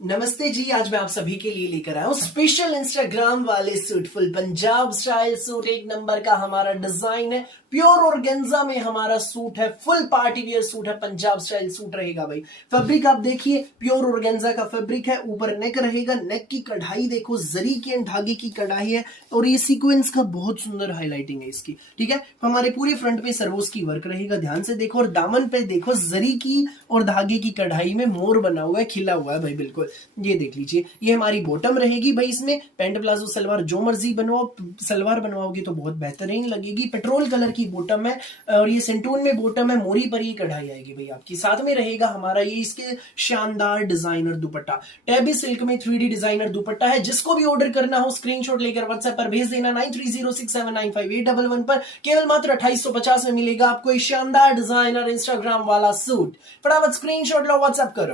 नमस्ते जी। आज मैं आप सभी के लिए लेकर आया हूँ स्पेशल इंस्टाग्राम वाले suit, full Punjab style suit. एक नंबर का हमारा डिजाइन है, प्योर ऑर्गेन्जा में हमारा सूट है, फुल पार्टी वियर सूट है, पंजाब स्टाइल सूट रहेगा भाई। फैब्रिक आप देखिए, प्योर ऑर्गेन्जा का फैब्रिक है। ऊपर नेक रहेगा, नेक की कढ़ाई देखो, जरी के धागे की कढ़ाई है और ये सीक्वेंस का बहुत सुंदर हाईलाइटिंग है इसकी। ठीक है, हमारे पूरे फ्रंट पे सर्वोस की वर्क रहेगा, ध्यान से देखो। और दामन पे देखो, जरी की और धागे की कढ़ाई में मोर बना हुआ है, खिला हुआ है भाई, बिल्कुल ये देख लीजिए। ये हमारी बॉटम रहेगी भाई। इसमें पैंट प्लाजो सलवार जो मर्जी बनवाओ, सलवार बनवाओगी तो बहुत बेहतरीन लगेगी। पेट्रोल कलर की बॉटम है और ये सेंटून में बॉटम है, मोरी पर ये कढ़ाई आएगी भाई आपकी। साथ में रहेगा हमारा ये इसके शानदार डिजाइनर दुपट्टा, टैबी सिल्क में 3D डिजाइनर दुपट्टा है। जिसको भी ऑर्डर करना हो स्क्रीनशॉट लेकर व्हाट्सएप पर भेज देना 9306795811 पर। केवल मात्र 2850 में मिलेगा आपको ये शानदार डिजाइनर इंस्टाग्राम वाला सूट। फटाफट स्क्रीनशॉट लो, व्हाट्सएप करो।